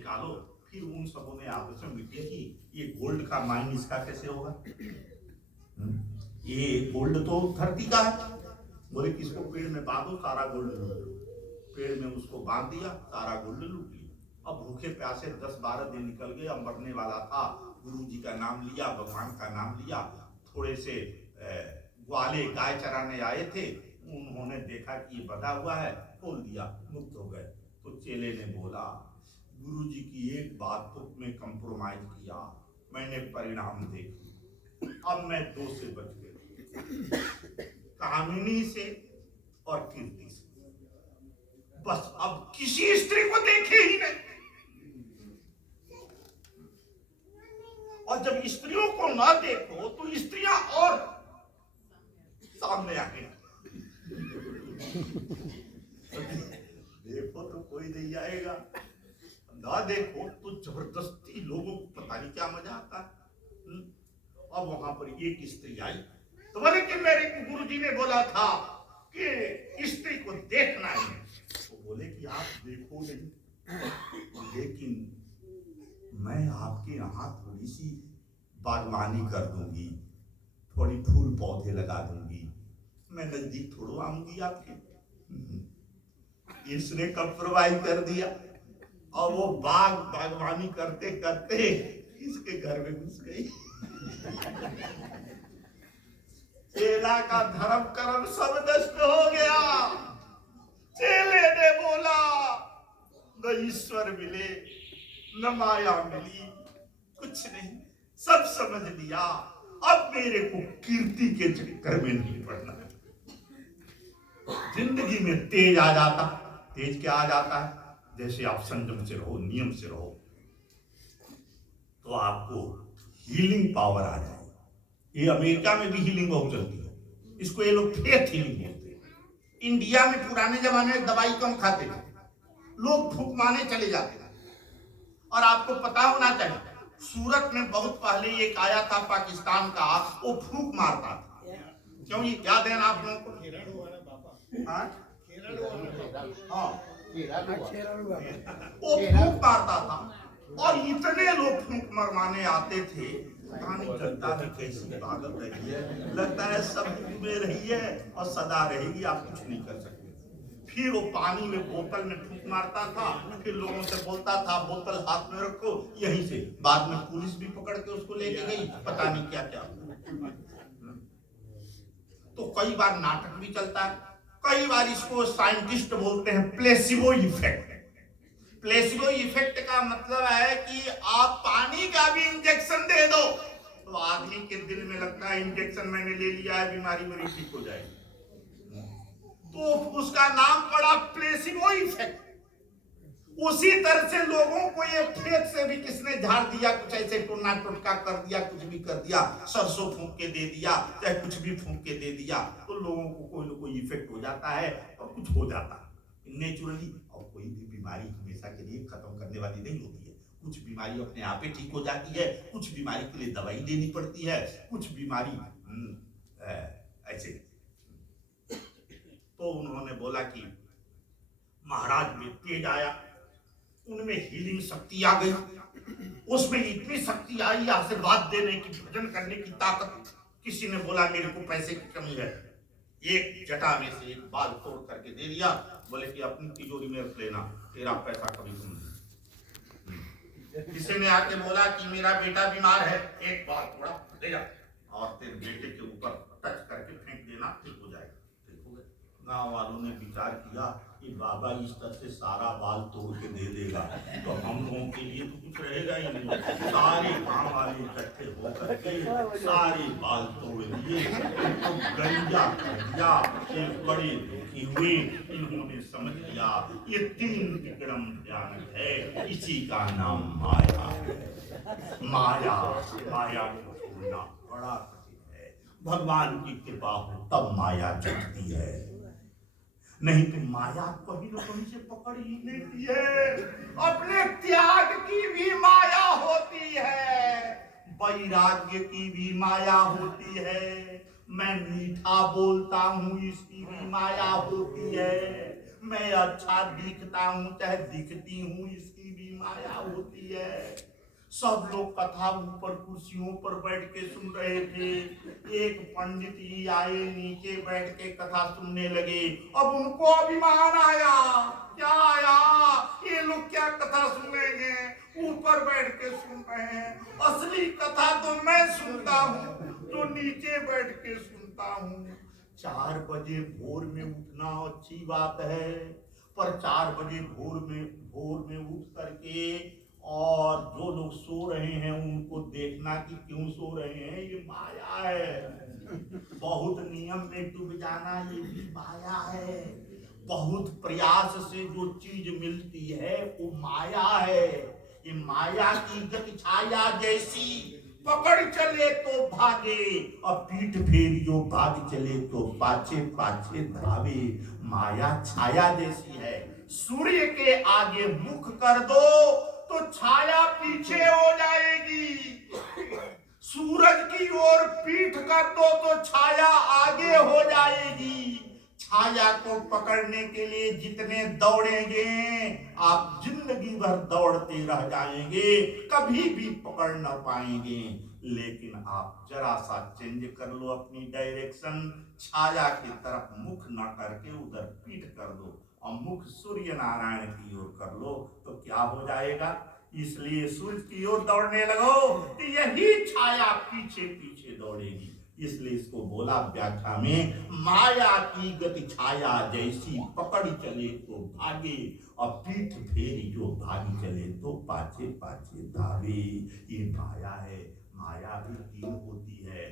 निकालो। फिर उन सबों ने आपस में मीटिंग की, ये गोल्ड का माइन इसका कैसे होगा? ये गोल्ड तो धरती का है। बोले किसको पेड़ में बांधो, सारा गोल्ड लूट लो। पेड़ में उसको बांध दिया, सारा गोल्ड लूट लिया। अब भूखे प्यासे 10-12 दिन निकल गए। अब मरने वाला था, गुरु जी का नाम लिया, भगवान का नाम लिया। थोड़े से ग्वाले गाय चराने आए थे, उन्होंने देखा कि ये बंधा हुआ है, खोल दिया, मुक्त हो गए। तो चेले ने बोला, गुरु जी की एक बात तो में कंप्रोमाइज किया, मैंने परिणाम देख लिया, अब मैं 2 से बच गया, कामिनी से और कीर्ति से। बस अब किसी स्त्री को देखे ही नहीं। और जब स्त्रियों को ना देखो तो स्त्रियां और सामने आए। देखो तो कोई नहीं आएगा, ना देखो तो जबरदस्ती लोगों को पता नहीं क्या मजा आता है। अब वहां पर एक स्त्री आई, तो बोले कि मेरे गुरुजी ने बोला था कि स्त्री को देखना है। तो बोले कि आप देखो नहीं, लेकिन मैं आपके यहाँ थोड़ी सी बागवानी कर दूंगी, थोड़ी फूल पौधे लगा दूंगी, मैं नजदीक थोड़ा आऊंगी आपके। इसने कंप्रोमाइज कर दिया और वो बागवानी करते करते इसके घर में घुस गई। चेला का धर्म कर्म सब नष्ट हो गया। चेले ने बोला, न ईश्वर मिले न माया मिली, कुछ नहीं, सब समझ लिया, अब मेरे को कीर्ति के चक्कर में नहीं पड़ना है। जिंदगी में तेज आ जाता, तेज क्या आ जाता है? जैसे आप संयम से रहो, नियम से रहो, तो आपको हीलिंग पावर आ जाएगी। ये अमेरिका में भी हीलिंग बहुत चलती है, इसको ये लोग फेथ हीलिंग बोलते हैं। इंडिया में पुराने जमाने में दवाई कम खाते थे, लोग फूंक मारने चले जाते थे। और आपको पता होना चाहिए, सूरत में बहुत पहले एक आया था पाकिस्तान का, वो फूंक मारता था। क्यों, ये याद है ना आप लोगों को? वो फूंक मारता था और इतने लोग फूंक मरवाने आते थे। जनता भी कैसी पागल रही है, लगता है सब में रही है और सदा रहेगी, आप कुछ नहीं कर सकते। फिर वो पानी में बोतल में फूंक मारता था, फिर लोगों से बोलता था बोतल हाथ में रखो, यहीं से। बाद में पुलिस भी पकड़ के उसको लेके गई, पता नहीं क्या क्या। तो कई बार नाटक भी चलता है, कई बार इसको साइंटिस्ट बोलते हैं प्लेसिबो इफेक्ट। प्लेसिबो इफेक्ट का मतलब है कि आप पानी का भी इंजेक्शन दे दो तो आदमी के दिल में लगता है इंजेक्शन मैंने ले लिया है, बीमारी मेरी ठीक हो जाएगी। तो उसका नाम पड़ा प्लेसिबो इफेक्ट। उसी तरह से लोगों को ये खेत से भी किसने झाड़ दिया, कुछ ऐसे टोना टोटका कर दिया, कुछ भी कर दिया, सरसों फूंक के दे दिया, चाहे कुछ भी फूंक के दे दिया, तो लोगों को कोई ना कोई इफेक्ट हो जाता है और कुछ हो जाता है नेचुरली। और कोई भी बीमारी हमेशा के लिए खत्म करने वाली नहीं होती है। कुछ बीमारी अपने आप ही ठीक हो जाती है, कुछ बीमारी के लिए दवाई लेनी पड़ती है, कुछ बीमारी ऐसे। तो उन्होंने बोला कि महाराज में तेज आया, उनमें हीलिंग शक्ति आ गई, उसमें इतनी शक्ति आई, आशीर्वाद देने की, भजन करने की ताकत। किसी ने बोला मेरे को पैसे की कमी है, एक जटा में से एक बाल तोड़ करके दे दिया, बोले कि अपनी तिजोरी में रख लेना, तेरा पैसा कभी कम नहीं। किसी ने आके बोला कि मेरा बेटा बीमार है, एक बाल थोड़ा ले जा और तेरे बेटे के ऊपर टच करके फेंक देना, ठीक हो जाएगा। ठीक हो गया। गाँव वालों ने विचार किया कि बाबा इस तरह से सारा बाल तोड़ के दे देगा तो हम लोगों के लिए तो कुछ रहेगा ही नहीं। सारे गाँव वाले इकट्ठे होकर के सारे बाल तोड़ दिए, तो गंजा कर दिया। एक बड़े दुखी हुए, इन्होंने समझ लिया ये 3 विक्रम भयानक है, इसी का नाम माया है। माया, माया को छोड़ना बड़ा कठिन है। भगवान की कृपा हो तब माया छूटती है, नहीं तो माया कहीं न कहीं से पकड़ ही लेती है। अपने त्याग की भी माया होती है, वैराग्य की भी माया होती है, मैं मीठा बोलता हूँ इसकी भी माया होती है, मैं अच्छा दिखता हूँ चाहे दिखती हूँ इसकी भी माया होती है। है। सब लोग कथा ऊपर कुर्सियों पर बैठ के सुन रहे थे। एक पंडित जी आए, नीचे बैठ के कथा सुनने लगे। अब उनको अभिमान आया, क्या आया, ये लोग क्या कथा सुनेंगे, ऊपर बैठ के सुन रहे हैं। असली कथा तो मैं सुनता हूँ, जो नीचे बैठ के सुनता हूँ। 4 बजे भोर में उठना अच्छी बात है, पर 4 बजे भोर में उठ करके और जो लोग सो रहे हैं उनको देखना कि क्यों सो रहे हैं, ये माया है। बहुत नियम में डूब जाना, ये भी माया है। बहुत प्रयास से जो चीज मिलती है वो माया है। ये माया की गति छाया जैसी, पकड़ चले तो भागे और पीठ फेरियो भाग चले तो पाछे पाछे धावे। माया छाया जैसी है। सूर्य के आगे मुख कर दो तो छाया पीछे हो जाएगी, सूरज की ओर पीठ कर दो तो छाया आगे हो जाएगी। छाया को पकड़ने के लिए जितने दौड़ेंगे आप जिंदगी भर दौड़ते रह जाएंगे, कभी भी पकड़ ना पाएंगे। लेकिन आप जरा सा चेंज कर लो अपनी डायरेक्शन, छाया की तरफ मुख ना करके उधर पीठ कर दो और मुख सूर्य नारायण की ओर कर लो तो क्या हो जाएगा। इसलिए सूर्य की ओर दौड़ने लगो तो यही छाया पीछे पीछे दौड़ेगी। इसलिए इसको बोला व्याख्या में, माया की गति छाया जैसी, पकड़ चले तो भागे और पीठ फेरी जो भागी चले तो पाछे पाछे धावे। ये माया है। माया भी तीन होती है।